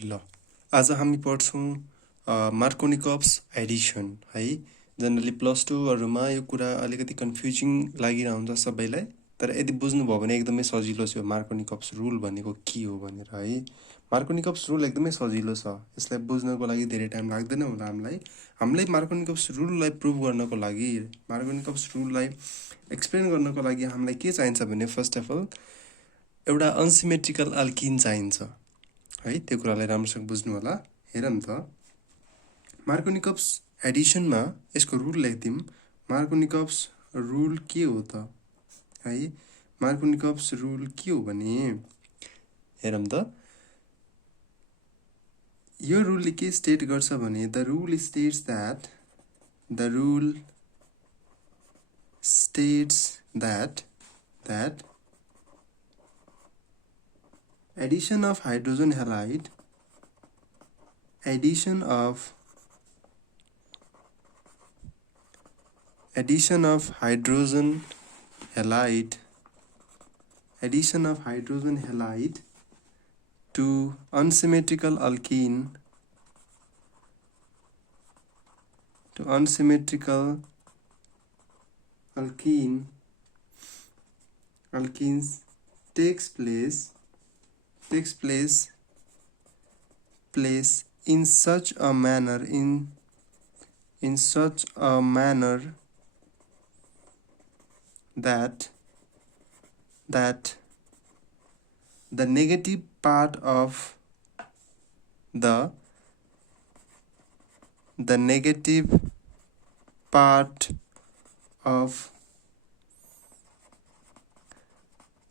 ल आज हामी पढ्छौँ मार्कोनिकप्स एडिसन है। जनरली प्लस टूहरूमा यो कुरा अलिकति कन्फ्युजिङ लागिरहन्छ हुन्छ सबैलाई, तर यदि बुझ्नुभयो भने एकदमै सजिलो छ। मार्कोनिकप्स रुल भनेको के हो भनेर है। मार्कोनिकप्स रुल एकदमै सजिलो छ, यसलाई बुझ्नको लागि धेरै टाइम लाग्दैन होला हामीलाई मार्कोनिकप्स रुललाई प्रुभ गर्नको लागि, मार्कोनिकप्स रुललाई एक्सप्लेन गर्नको लागि हामीलाई के चाहिन्छ भने फर्स्ट अफ अल एउटा अनसिमेट्रिकल अल्किन चाहिन्छ है। त्यो कुरालाई राम्रोसँग बुझ्नु होला। हेर न त, मार्कोनिकप्स एडिसनमा यसको रुल लेख्दिउँ। मार्कोनिकप्स रुल के हो त है? मार्कोनिकप्स रुल के हो भने हेरौँ त, यो रुलले के स्टेट गर्छ भने the rule states that addition of hydrogen halide addition of hydrogen halide to unsymmetrical alkenes takes place in such a manner that the negative part of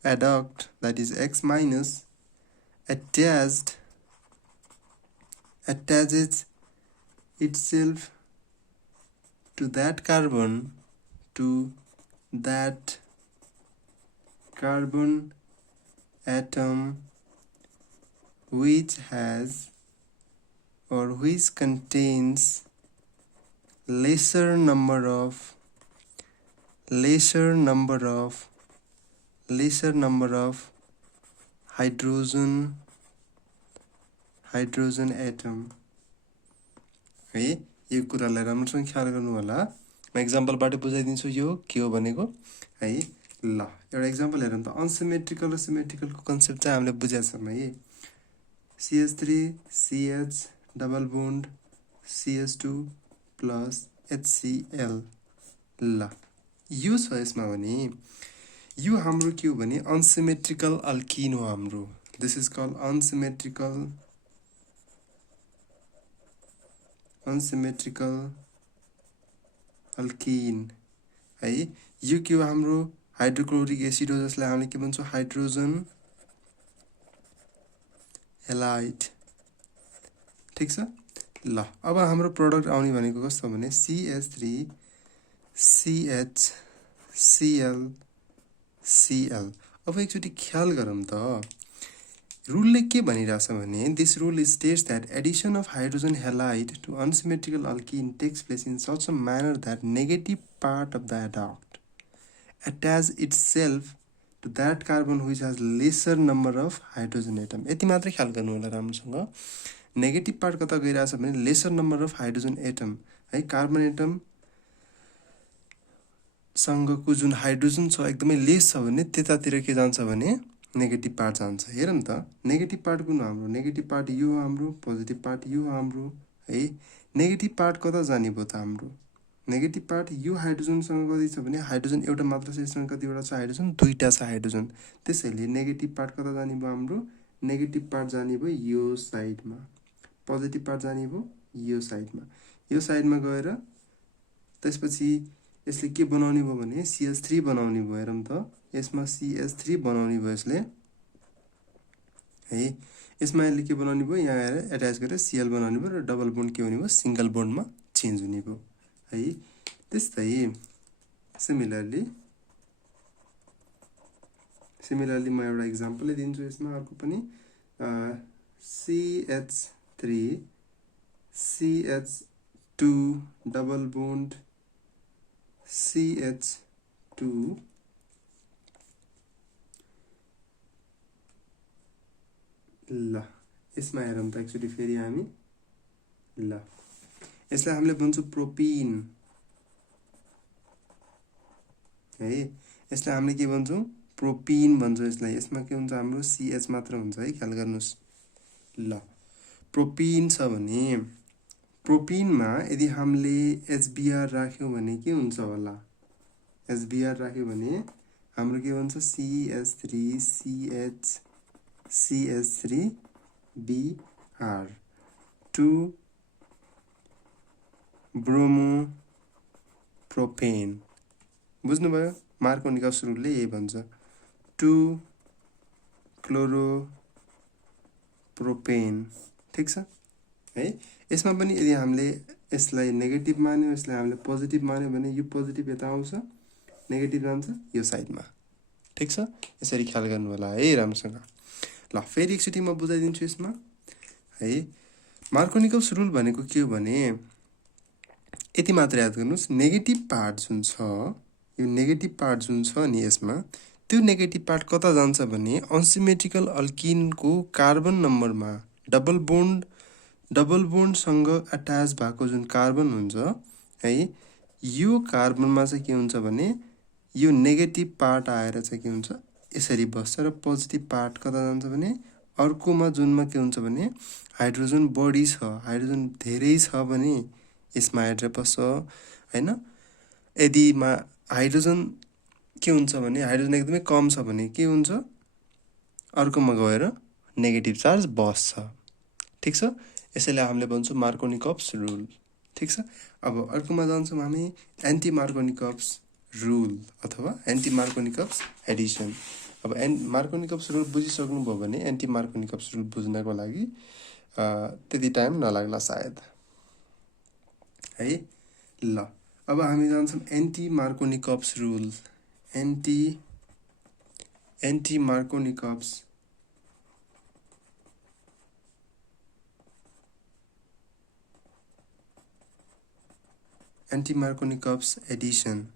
adduct, that is X minus, attaches itself to that carbon atom which contains lesser number of hydrogen atom है। यो कुरालाई राम्रोसँग ख्याल गर्नु होला। म एक्जाम्पलबाट बुझाइदिन्छु यो के हो भनेको है। ल एउटा एक्जाम्पल हेरौँ त। अनसिमेट्रिकल र सिमेट्रिकलको कन्सेप्ट चाहिँ हामीले बुझेका छौँ है। CH3 CH double bond CH2 plus HCl। ल यो छ यसमा भने यो हाम्रो के हो भने अनसिमेट्रिकल अल्किन हो हाम्रो। This is called unsymmetrical alkene है। यो के हो हाम्रो हाइड्रोक्लोरिक एसिड हो, जसलाई हामीले के भन्छौँ हाइड्रोजन हेलाइड। ठिक छ। ल अब हाम्रो प्रोडक्ट आउने भनेको कस्तो भने CH3 CH Cl। अब एकचोटि ख्याल गरौँ त, रुलले के भनिरहेछ भने this rule states that addition of hydrogen halide to unsymmetrical alkene takes place in such a manner that negative part of the adduct attach itself to that carbon which has lesser number of hydrogen atom. यति मात्रै ख्याल गर्नु होला राम्रोसँग। Negative part कता गइरहेछ भने lesser number of hydrogen atom है। कार्बन एटम सँगको जुन हाइड्रोजन छ एकदमै लेस छ भने त्यतातिर के जान्छ भने नेगेटिभ पार्ट जान्छ। हेरौँ त, नेगेटिभ पार्ट कुन हाम्रो, नेगेटिभ पार्ट यो हाम्रो, पोजिटिभ पार्ट यो हाम्रो है। नेगेटिभ पार्ट कता जाने भयो त हाम्रो, नेगेटिभ पार्ट यो हाइड्रोजनसँग कति छ भने हाइड्रोजन एउटा मात्र छ, यससँग कतिवटा छ हाइड्रोजन, दुईटा छ हाइड्रोजन। त्यसैले नेगेटिभ पार्ट कता जाने भयो हाम्रो, नेगेटिभ पार्ट जाने भयो यो साइडमा, पोजिटिभ पार्ट जाने भयो यो साइडमा। यो साइडमा गएर त्यसपछि यसले के बनाउने भयो भने CH3 बनाउने भयो। हेरौँ त, यसमा CH3 बनाउने भयो यसले है। यसमा यसले के बनाउने भयो, यहाँ आएर एट्याच गरेर Cl बनाउने भयो र डबल बोन्ड के हुने भयो, सिंगल बोन्डमा चेन्ज हुने भयो है। त्यस्तै सिमिलरली म एउटा इक्जाम्पलै दिन्छु यसमा अर्को पनि। CH3 CH2 double bond CH2 ल यसमा हेरौँ त एकचोटि फेरि हामी। ल यसलाई हामीले भन्छौँ प्रोपिन है। यसलाई हामीले के भन्छौँ? प्रोपिन भन्छौँ यसलाई। यसमा के हुन्छ? हाम्रो CH मात्र हुन्छ है, ख्याल गर्नुहोस्। ल प्रोपिन छ भने प्रोपिनमा यदि हामीले HBr राख्यौँ भने के हुन्छ होला? HBr राख्यो भने हाम्रो के भन्छ? CH3CH3Br 2 bromopropane. बुझ्नुभयो? मार्कोनिकप्स रुलले यही भन्छ, 2 क्लोरोप्रोपेन। ठिक छ है। यसमा पनि यदि हामीले यसलाई नेगेटिभ मान्यो, यसलाई हामीले पोजिटिभ मान्यो भने यो पोजिटिभ यता आउँछ, नेगेटिभ जान्छ यो साइडमा। ठिक छ, यसरी ख्याल गर्नु होला है राम्रोसँग। ल फेरि एकचोटि म बुझाइदिन्छु यसमा है। मार्कोनिकप्स रुल भनेको के हो भने यति मात्र याद गर्नुहोस्, नेगेटिभ पार्ट जुन छ, यो नेगेटिभ पार्ट जुन छ नि यसमा, त्यो नेगेटिभ पार्ट कता जान्छ भने अनसिमेट्रिकल अल्किनको कार्बन नम्बरमा डबल बोन्डसँग अट्याच भएको जुन कार्बन हुन्छ है, यो कार्बनमा चाहिँ के हुन्छ भने यो नेगेटिभ पार्ट आएर चाहिँ के हुन्छ, यसरी बस्छ र पोजिटिभ पार्ट कता जान्छ भने अर्कोमा जुनमा के हुन्छ भने हाइड्रोजन बढी छ, हाइड्रोजन धेरै छ भने यसमा आएर बस्छ हैन। यदि हाइड्रोजन के हुन्छ भने हाइड्रोजन एकदमै कम छ भने के हुन्छ, अर्कोमा गएर नेगेटिभ चार्ज बस्छ। ठिक छ, यसैले हामीले भन्छौँ मार्कोनिकप्स रुल। ठिक छ, अब अर्कोमा जान्छौँ हामी, एन्टी मार्कोनिकप्स रुल अथवा एन्टी मार्कोनिकप्स एडिसन। अब मार्कोनिकप्स रुल बुझिसक्नुभयो भने एन्टी मार्कोनिकप्स रुल बुझ्नको लागि त्यति टाइम नलाग्ला सायद है। ल अब हामी जान्छौँ एन्टी मार्कोनिकप्स रुल। एन्टी मार्कोनिकप्स एडिसन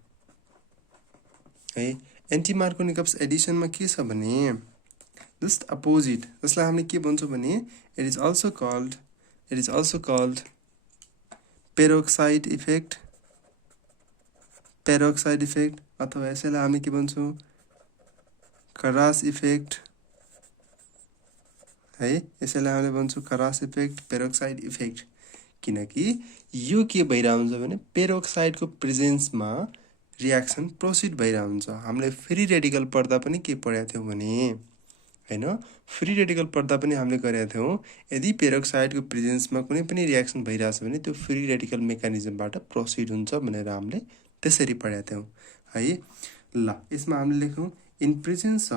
है। एन्टी मार्कोनिकप्स एडिसनमा के छ भने जस्ट अपोजिट, जसलाई हामीले के भन्छौँ भने it is also called peroxide effect अथवा यसैलाई हामी के भन्छौँ करास इफेक्ट है। यसैलाई हामीले भन्छौँ करास इफेक्ट, पेरोक्साइड इफेक्ट। किनकि यो के भइरहेको हुन्छ भने पेरोक्साइडको प्रेजेन्समा रियाक्सन प्रोसिड भइरहेको हुन्छ। हामीले फ्री रेडिकल पढ्दा पनि के पढेका थियौँ भने हैन, फ्री रेडिकल पढ्दा पनि हामीले गरेका थियौँ, यदि पेरोक्साइडको प्रेजेन्समा कुनै पनि रियाक्सन भइरहेछ भने त्यो फ्री रेडिकल मेकानिजमबाट प्रोसिड हुन्छ भनेर हामीले त्यसरी पढेका थियौँ है। ल यसमा हामीले लेखौँ in presence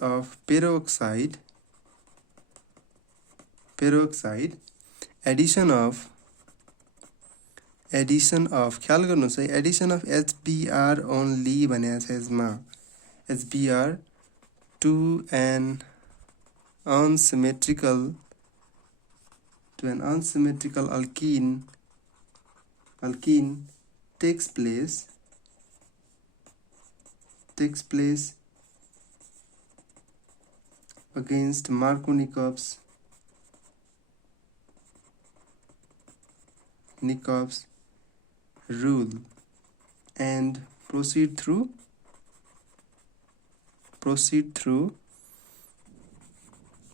of peroxide Edison of ख्याल गर्नुहोस् है, एडिसन अफ HBr ओन्ली भनेको छ यसमा। HBr to an unsymmetrical alkene takes place against Markovnikov's rule and proceed through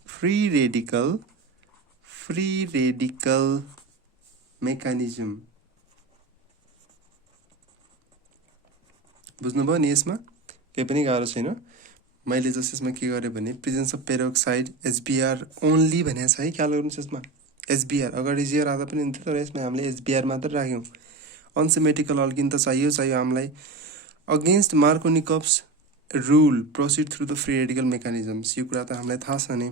free radical mechanism। बुझ्नुभयो नि? यसमा केही पनि गाह्रो छैन। मैले जस यसमा के गरेँ भने presence of peroxide HBr only भनेको छ है, ख्याल गर्नुहोस्। यसमा HBr अगाडि जियर आधा पनि हुन्थ्यो, तर यसमा हामीले HBr मात्र राख्यौँ। अनसिमेट्रिकल अल्किन त चाहियो हामीलाई। Against Markovnikov's rule proceed through the free radical mechanisms, यो कुरा त हामीलाई थाहा छ नि।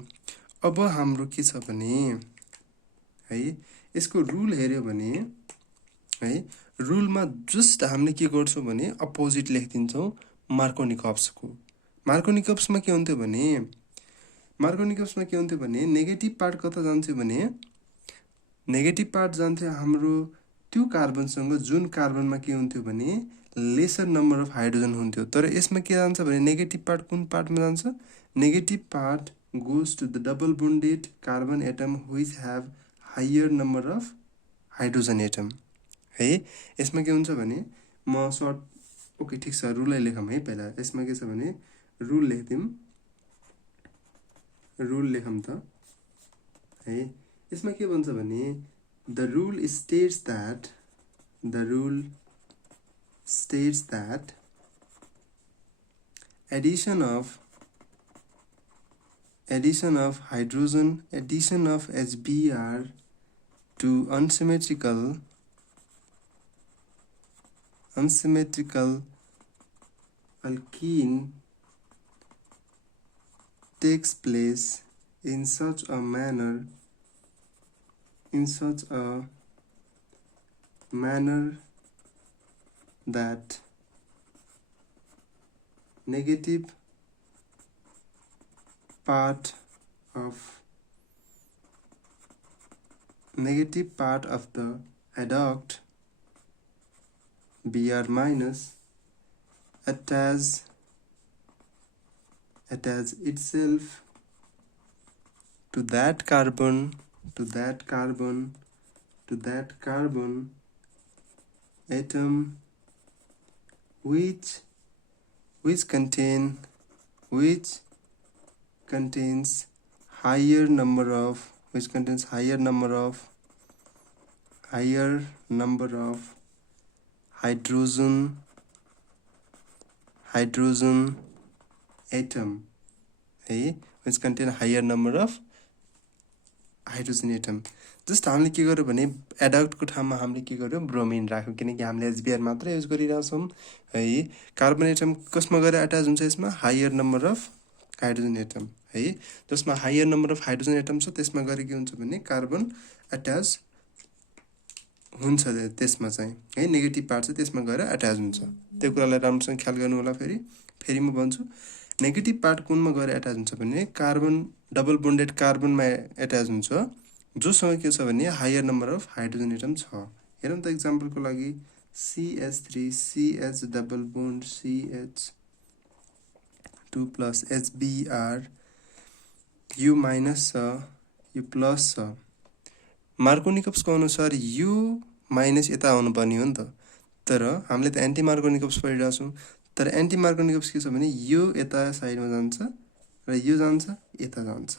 अब हाम्रो के छ भने है, यसको रुल हेऱ्यो भने है, रुलमा जस्ट हामीले के गर्छौँ भने अपोजिट लेखिदिन्छौँ मार्कोनिकप्सको। मार्कोनिकप्समा के हुन्थ्यो भने नेगेटिभ पार्ट कता जान्थ्यो भने नेगेटिभ पार्ट जान्थ्यो हाम्रो त्यो कार्बनसँग जुन कार्बनमा के हुन्थ्यो भने लेसर नम्बर अफ हाइड्रोजन हुन्थ्यो। तर यसमा के जान्छ भने नेगेटिभ पार्ट कुन पार्टमा जान्छ? Negative part goes to the double bonded carbon atom which have higher number of hydrogen atom है। यसमा के हुन्छ भने म सर्ट ओके ठिक छ रुलै लेखौँ है पहिला। यसमा के छ भने रुल लेखिदिउँ, रुल लेखौँ त है। यसमा के भन्छ भने the rule states that addition of hydrogen, addition of HBr to unsymmetrical alkene takes place in such a manner that negative part of the adduct Br minus attach itself to that carbon atom which contains higher number of hydrogen atom है, which contain higher number of hydrogen atom। Just हामीले के गर्यो भने एडक्टको ठाउँमा हामीले के गर्यो bromine राख्यौँ, किनकि हामीले HBr मात्र युज गरिरहेछौँ है। कार्बन एटम कसमा गएर अट्याच हुन्छ? यसमा higher number of hydrogen atom है। जसमा higher number of hydrogen atom छ त्यसमा गएर के हुन्छ भने कार्बन अट्याच हुन्छ त्यसमा चाहिँ है। नेगेटिभ पार्ट चाहिँ त्यसमा गएर अट्याच हुन्छ। त्यो कुरालाई राम्रोसँग ख्याल गर्नु होला। फेरि म भन्छु नेगेटिभ पार्ट कुनमा गएर अट्याच हुन्छ भने कार्बन डबल बोन्डेड कार्बनमा अट्याच हुन्छ जोसँग के छ भने higher number of hydrogen atom छ। हेरौँ त इक्जाम्पलको लागि CH3 CH double bond CH2 plus HBr U minus छ यो प्लस छ। मार्कोनिकप्सको अनुसार U माइनस यता आउनुपर्ने हो नि त, तर हामीले त एन्टी मार्कोनिकप्स पढिरहेको छौँ। तर एन्टी मार्कोनिकप्स के छ भने यो यता साइडमा जान्छ र यो जान्छ यता जान्छ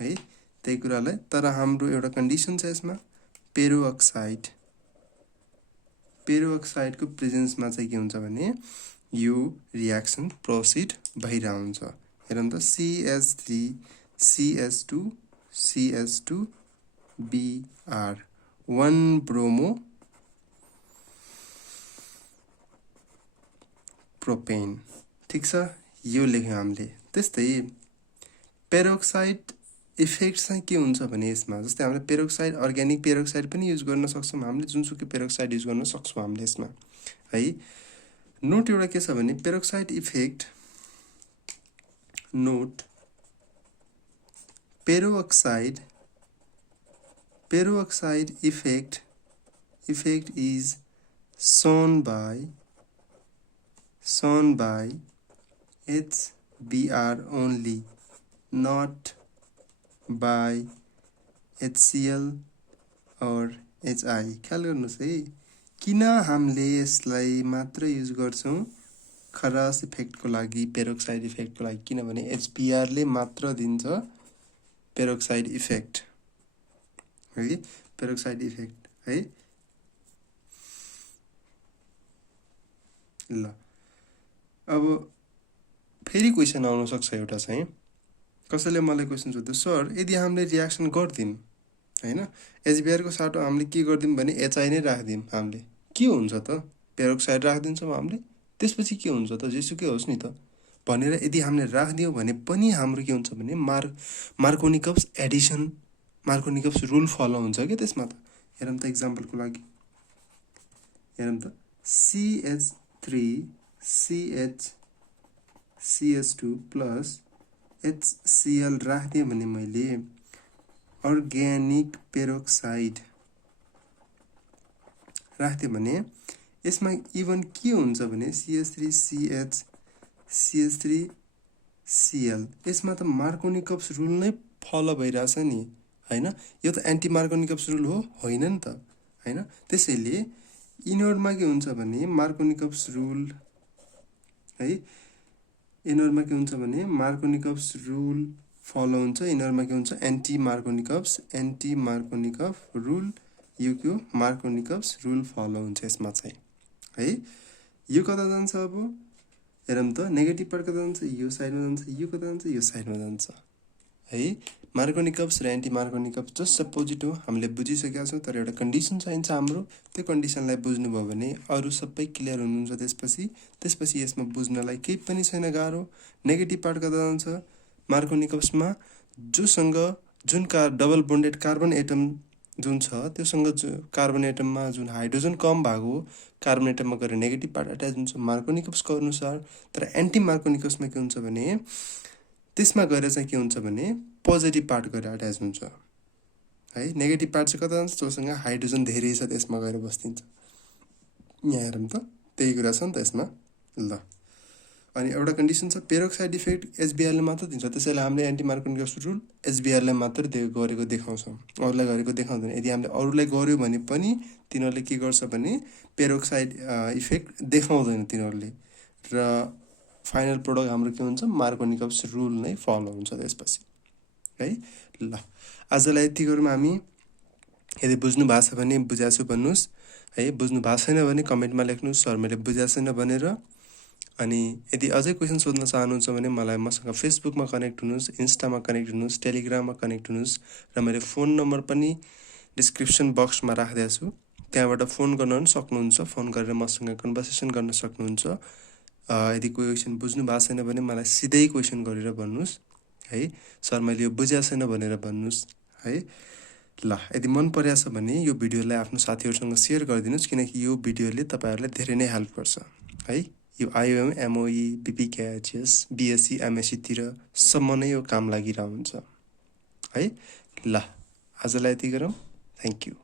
है, त्यही कुरालाई। तर हाम्रो एउटा कन्डिसन छ यसमा, पेरोक्साइडको प्रेजेन्समा चाहिँ के हुन्छ भने यो रियाक्सन प्रोसिड भइरहेको हुन्छ। हेरौँ त CH3 CH2 CH2 Br 1 bromo propane. ठिक छ, यो लेख्यौँ हामीले। त्यस्तै पेरोक्साइड इफेक्ट चाहिँ के हुन्छ भने यसमा जस्तै हामीले पेरोक्साइड अर्ग्यानिक पेरोक्साइड पनि युज गर्न सक्छौँ, हामीले जुनसुकै पेरोक्साइड युज गर्न सक्छौँ हामीले यसमा है। नोट एउटा के छ भने peroxide effect note peroxide effect is shown by HBr only, not by HCl or HI। ख्याल गर्नुहोस् है, किन हामीले यसलाई मात्र युज गर्छौँ खरास इफेक्टको लागि, पेरोक्साइड इफेक्टको लागि? किनभने HBr ले मात्र दिन्छ पेरोक्साइड इफेक्ट है, पेरोक्साइड इफेक्ट है। ल अब फेरि क्वेसन आउन सक्छ एउटा चाहिँ, कसैले मलाई क्वेसन सोध्यो सर यदि हामीले रियाक्सन गर्दियौँ हैन, HBrको साटो हामीले के गर्दियौँ भने HI नै राख्दियौँ, हामीले के हुन्छ त? पेरोक्साइड राखिदिन्छौँ हामीले, त्यसपछि के हुन्छ त? जेसुकै होस् नि त भनेर यदि हामीले राखिदियौँ भने पनि हाम्रो के हुन्छ भने मार्कोनिकप्स एडिसन, मार्कोनिकप्स रुल फलो हुन्छ कि त्यसमा त। हेरौँ त इक्जाम्पलको लागि, हेरौँ त CH3 CH2 प्लस HCl राखिदिएँ भने मैले अर्ग्यानिक पेरोक्साइड राखिदिएँ भने यसमा इभन के हुन्छ भने CH3CH CH3Cl यसमा त मार्कोनिकप्स रुल नै फलो भइरहेछ नि हैन। यो त एन्टी मार्कोनिकप्स रुल हो होइन नि त हैन। त्यसैले इनोडमा के हुन्छ भने मार्कोनिकप्स रुल है, इनरमा के हुन्छ भने मार्कोनिकप्स रुल फलो हुन्छ, इनरमा के हुन्छ एन्टी मार्कोनिकप रुल, यो के हो मार्कोनिकप्स रुल फलो हुन्छ यसमा चाहिँ है। यो कता जान्छ अब हेरौँ त, नेगेटिभ पार्ट कता जान्छ यो साइडमा जान्छ, यो कता जान्छ यो साइडमा जान्छ है। मार्कोनिकप्स र एन्टी मार्कोनिकप्स जस्ट अपोजिट हो हामीले बुझिसकेका छौँ, तर एउटा कन्डिसन चाहिन्छ हाम्रो। त्यो कन्डिसनलाई बुझ्नुभयो भने अरू सबै क्लियर हुनुहुन्छ। त्यसपछि यसमा बुझ्नलाई केही पनि छैन गाह्रो। नेगेटिभ पार्ट कता जान्छ मार्कोनिकप्समा जोसँग जुन डबल बोन्डेड कार्बन एटम जुन छ त्योसँग कार्बन एटममा जुन हाइड्रोजन कम भएको कार्बन एटममा गएर नेगेटिभ पार्ट अट्याच हुन्छ मार्कोनिकप्सको अनुसार। तर एन्टी मार्कोनिकप्समा के हुन्छ भने त्यसमा गएर चाहिँ के हुन्छ भने पोजिटिभ पार्ट गएर अट्याच हुन्छ है। नेगेटिभ पार्ट चाहिँ कता जान्छ जोसँग हाइड्रोजन धेरै छ त्यसमा गएर बस्दिन्छ। यहाँ हेरौँ त त्यही कुरा छ नि त यसमा ल। अनि एउटा कन्डिसन छ पेरोक्साइड इफेक्ट HBrले मात्र दिन्छ, त्यसैले हामीले एन्टी मार्कोनिकप्स रुल HBrलाई मात्र गरेको देखाउँछौँ, अरूलाई गरेको देखाउँदैन। यदि हामीले अरूलाई गर्यो भने पनि तिनीहरूले के गर्छ भने पेरोक्साइड इफेक्ट देखाउँदैन तिनीहरूले, र फाइनल प्रोडक्ट हाम्रो के हुन्छ मार्कोनिकप्स रुल नै फलो हुन्छ त्यसपछि है। ल आजलाई यति गरौँ हामी। यदि बुझ्नु भएको छ भने बुझाएको छु भन्नुहोस् है, बुझ्नु भएको छैन भने कमेन्टमा लेख्नुहोस् सर मैले बुझाएको छैन भनेर। अनि यदि अझै क्वेसन सोध्न चाहनुहुन्छ भने मलाई मसँग फेसबुकमा कनेक्ट हुनुहोस्, इन्स्टामा कनेक्ट हुनुहोस्, टेलिग्राममा कनेक्ट हुनुहोस्, र मैले फोन नम्बर पनि डिस्क्रिप्सन बक्समा राखिदिएको छु, त्यहाँबाट फोन गर्न पनि सक्नुहुन्छ। फोन गरेर मसँग कन्भर्सेसन गर्न सक्नुहुन्छ। यदि क्वेसन बुझ्नु भएको छैन भने मलाई सिधै क्वेसन गरेर भन्नुहोस् है, सर मैले यो बुझाएको छैन भनेर भन्नुहोस् है। ल यदि मन परेको छ भने यो भिडियोलाई आफ्नो साथीहरूसँग सेयर गरिदिनुहोस्, किनकि यो भिडियोले तपाईँहरूलाई धेरै नै हेल्प गर्छ है। यो IOM, MOE, BPKHS, BSc, MSc तिर सम्म नै यो काम लागिरहेको हुन्छ है। ल आजलाई यति गरौँ। Thank you.